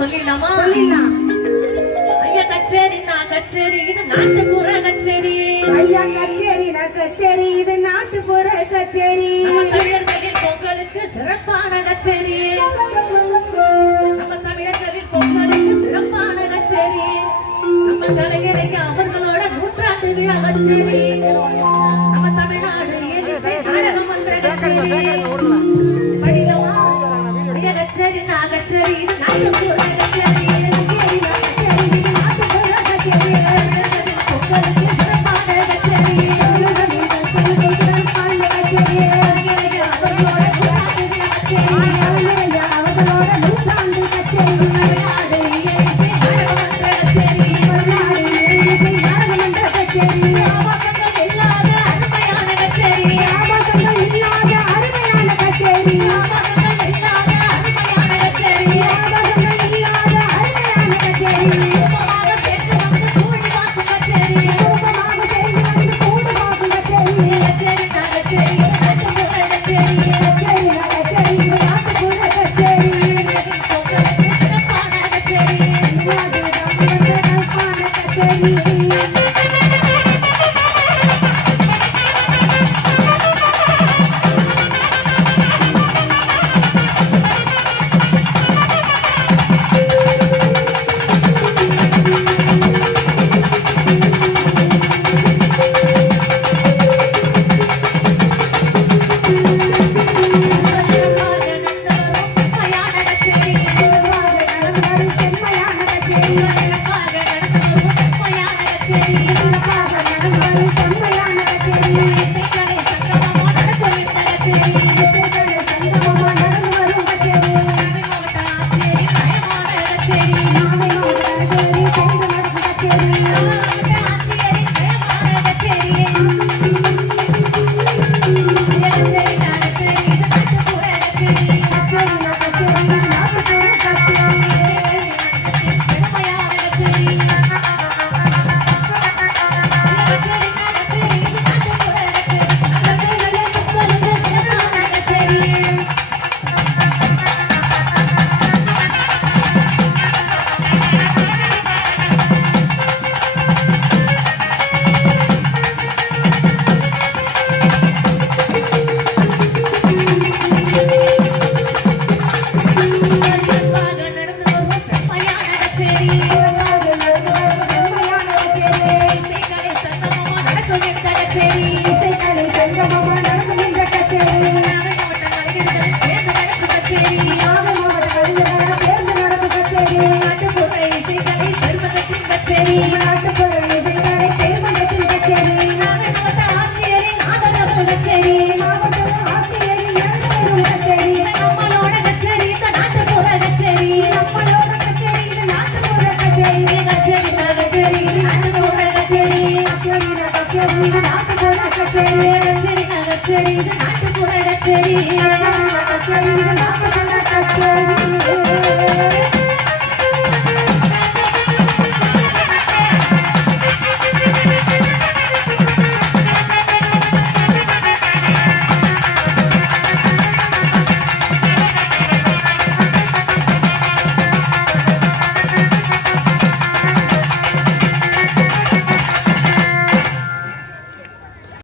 சொல்லிடலாமா? ஐயா கச்சேரி நான் கச்சேரி இது நாட்டுப்புற கச்சேரி. ஐயா கச்சேரி நான் கச்சேரி இது நாட்டுப்புற கச்சேரி. நம்ம தமிழர்களின் பொங்கலுக்கு சிறப்பான கச்சேரி. நம்ம தமிழர்களின் பொங்கலுக்கு சிறப்பான கச்சேரி. நம்ம கலைஞர் ஐயா அவர்களோட நூற்றாண்டு விழா கச்சேரி. நம்ம தமிழ்நாடு இசை நாடகம் மன்ற கச்சேரி. படிலமா ஐயா கச்சேரி நான் கச்சேரி இது நாட்டுப்புற கச்சேரி. கச்சேரி நாட்டுப்புற கச்சேரி.